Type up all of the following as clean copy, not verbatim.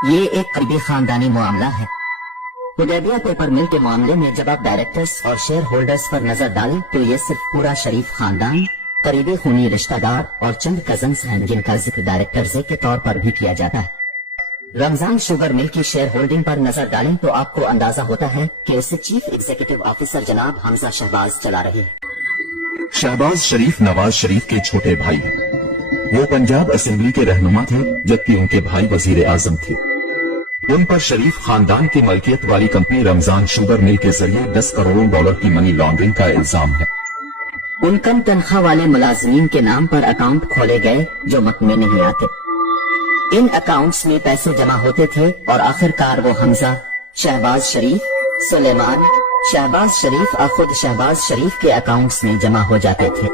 یہ ایک قریبی خاندانی معاملہ ہے۔ حدیبیہ پیپر مل کے معاملے میں جب آپ ڈائریکٹرز اور شیئر ہولڈرز پر نظر ڈالیں تو یہ صرف پورا شریف خاندان، قریبی خونی رشتہ دار اور چند کزنز ہیں جن کا ذکر ڈائریکٹرز کے طور پر بھی کیا جاتا ہے۔ رمضان شوگر مل کی شیئر ہولڈنگ پر نظر ڈالیں تو آپ کو اندازہ ہوتا ہے کہ اسے چیف ایگزیکٹو آفیسر جناب حمزہ شہباز چلا رہے ہیں۔ شہباز شریف نواز شریف کے چھوٹے بھائی ہیں۔ وہ پنجاب اسمبلی کے رہنما تھے جبکہ ان کے بھائی وزیر اعظم تھے۔ ان پر شریف خاندان کی ملکیت والی کمپنی رمضان شوگر مل کے ذریعے 10 کروڑ ڈالر کی منی لانڈرنگ کا الزام ہے۔ ان کم تنخواہ والے ملازمین کے نام پر اکاؤنٹ کھولے گئے جو مت میں نہیں آتے۔ ان اکاؤنٹس میں پیسے جمع ہوتے تھے اور آخر کار وہ حمزہ، شہباز شریف، سلیمان، شہباز شریف اور خود شہباز شریف کے اکاؤنٹس میں جمع ہو جاتے تھے۔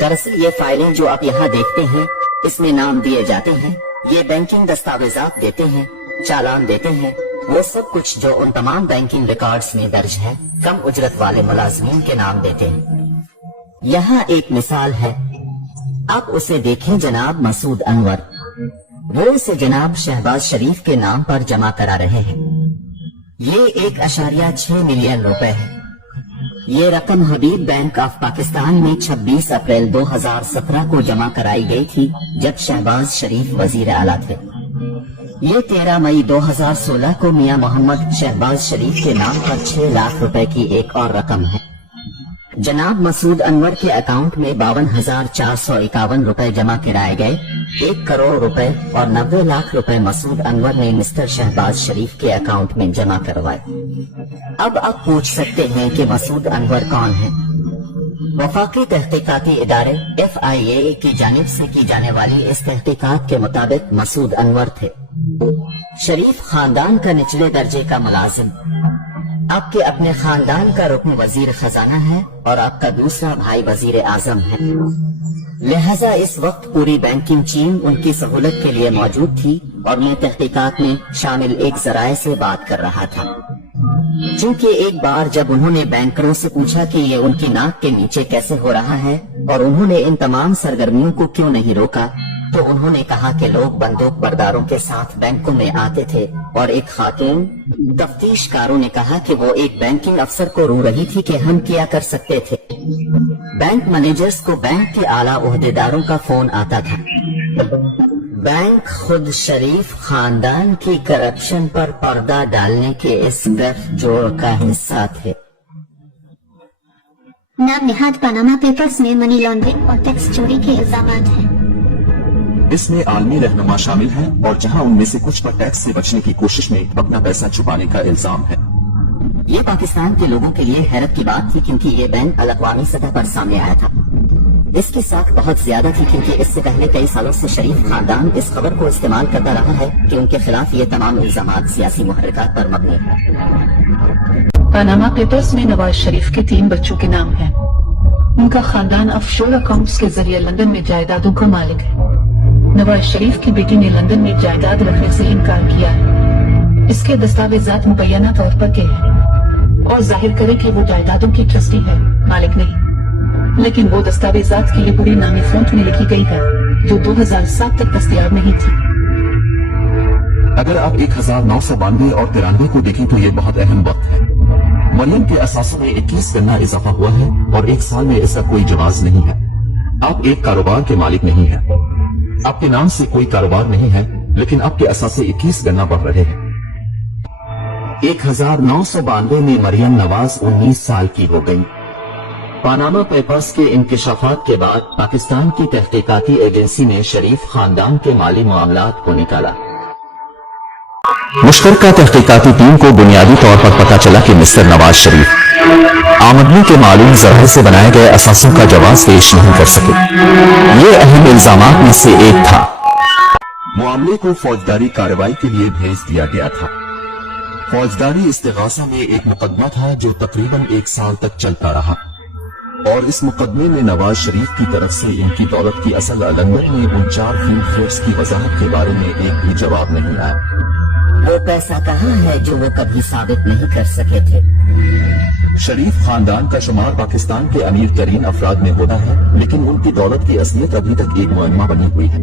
دراصل یہ فائلیں جو آپ یہاں دیکھتے ہیں اس میں نام دیے جاتے ہیں، یہ بینکنگ دستاویزات دیتے ہیں، چالان دیتے ہیں، وہ سب کچھ جو ان تمام بینکنگ ریکارڈز میں درج ہے کم اجرت والے ملازمین کے نام دیتے ہیں۔ یہاں ایک مثال ہے، آپ اسے دیکھیں جناب مسعود انور، وہ اسے جناب شہباز شریف کے نام پر جمع کرا رہے ہیں۔ یہ 1.6 ملین روپے ہے۔ یہ رقم حبیب بینک آف پاکستان میں 26 اپریل 2017 کو جمع کرائی گئی تھی جب شہباز شریف وزیر اعلیٰ تھے۔ یہ 13 مئی 2016 کو میاں محمد شہباز شریف کے نام پر 6 لاکھ روپے کی ایک اور رقم ہے۔ جناب مسعود انور کے اکاؤنٹ میں 52,451 روپے جمع کرائے گئے۔ 1 کروڑ روپے اور 90 لاکھ روپے مسعود انور نے مسٹر شہباز شریف کے اکاؤنٹ میں جمع کروائے۔ اب آپ پوچھ سکتے ہیں کہ مسعود انور کون ہے؟ وفاقی تحقیقاتی ادارے FIA کی جانب سے کی جانے والی اس تحقیقات کے مطابق مسعود انور تھے شریف خاندان کا نچلے درجے کا ملازم۔ آپ کے اپنے خاندان کا رکن وزیر خزانہ ہے اور آپ کا دوسرا بھائی وزیر اعظم ہے، لہذا اس وقت پوری بینکنگ چین ان کی سہولت کے لیے موجود تھی اور میں تحقیقات میں شامل ایک ذرائع سے بات کر رہا تھا۔ چونکہ ایک بار جب انہوں نے بینکروں سے پوچھا کہ یہ ان کی ناک کے نیچے کیسے ہو رہا ہے اور انہوں نے ان تمام سرگرمیوں کو کیوں نہیں روکا، تو انہوں نے کہا کہ لوگ بندوق برداروں کے ساتھ بینکوں میں آتے تھے اور ایک خاتون تفتیش کاروں نے کہا کہ وہ ایک بینکنگ افسر کو رو رہی تھی کہ ہم کیا کر سکتے تھے۔ بینک مینیجرز کو بینک کے اعلیٰ عہدیداروں کا فون آتا تھا۔ بینک خود شریف خاندان کی کرپشن پر پردہ ڈالنے کے اس گٹھ جوڑ کا حصہ تھے۔ نام نہاد پاناما پیپرز میں منی لانڈرنگ اور ٹیکس چوری کے الزامات ہیں۔ اس میں عالمی رہنما شامل ہیں اور جہاں ان میں سے کچھ پر ٹیکس سے بچنے کی کوشش میں اپنا پیسہ چھپانے کا الزام ہے۔ یہ پاکستان کے لوگوں کے لیے حیرت کی بات تھی کیونکہ یہ بین الاقوامی سطح پر سامنے آیا تھا۔ اس کی ساکھ بہت زیادہ تھی کیونکہ اس سے پہلے کئی سالوں سے شریف خاندان اس خبر کو استعمال کرتا رہا ہے کہ ان کے خلاف یہ تمام الزامات سیاسی محرکات پر مبنی ہیں۔ پاناما پیپرز میں نواز شریف کے 3 بچوں کے نام ہیں۔ ان کا خاندان آف شور اکاؤنٹس کے ذریعے لندن میں جائیدادوں کا مالک ہے۔ نواز شریف کی بیٹی نے لندن میں جائیداد رکھنے سے انکار کیا ہے۔ اس کے دستاویزات مبینہ طور پر کے ہیں اور ظاہر کرے کہ وہ جائیدادوں کی ٹرسٹی ہے، مالک نہیں، لیکن وہ دستاویزات کے لیے پوری نامی فونٹ میں لکھی گئی ہے جو 2007 تک دستیاب نہیں تھی۔ اگر آپ 1992 اور 93 کو دیکھیں تو یہ بہت اہم وقت ہے۔ مریم کے اثاثوں میں 21 گنا اضافہ ہوا ہے اور 1 سال میں اس کا کوئی جواز نہیں ہے۔ آپ ایک کاروبار کے مالک نہیں ہیں، آپ کے نام سے کوئی کاروبار نہیں ہے، لیکن آپ کے اثاثے 21 گنا بڑھ رہے ہیں۔ 1992 میں مریم نواز 19 سال کی ہو گئی۔ پاناما پیپرز کے انکشافات کے بعد پاکستان کی تحقیقاتی ایجنسی نے شریف خاندان کے مالی معاملات کو نکالا۔ مشترکہ تحقیقاتی ٹیم کو بنیادی طور پر پتہ چلا کہ مسٹر نواز شریف آمدنی کے معلوم ذرائع سے بنائے گئے اثاثوں کا جواز پیش نہیں کر سکے۔ یہ اہم الزامات میں سے ایک تھا۔ معاملے کو فوجداری کارروائی کے لیے بھیج دیا گیا تھا۔ فوجداری استغاثہ میں ایک مقدمہ تھا جو تقریباً 1 سال تک چلتا رہا اور اس مقدمے میں نواز شریف کی طرف سے ان کی دولت کی اصل لندن میں ان 4 فلم فیئرز کی وضاحت کے بارے میں ایک بھی جواب نہیں آیا۔ وہ پیسہ کہاں ہے جو وہ کبھی ثابت نہیں کر سکے تھے۔ شریف خاندان کا شمار پاکستان کے امیر ترین افراد میں ہوتا ہے، لیکن ان کی دولت کی اصلیت ابھی تک ایک معمہ بنی ہوئی ہے۔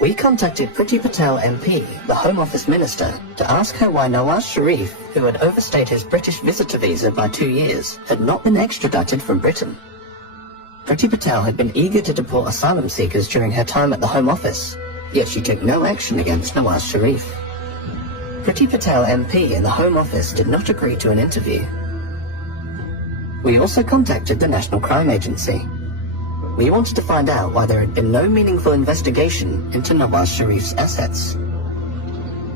We contacted Priti Patel MP, the Home Office Minister, to ask her why Nawaz Sharif, who had overstayed his British visitor visa by 2 years, had not been extradited from Britain. Priti Patel had been eager to deport asylum seekers during her time at the Home Office, yet she took no action against Nawaz Sharif. Priti Patel MP and the Home Office did not agree to an interview. We also contacted the National Crime Agency. We wanted to find out why there had been no meaningful investigation into Nawaz Sharif's assets.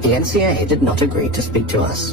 The NCA did not agree to speak to us.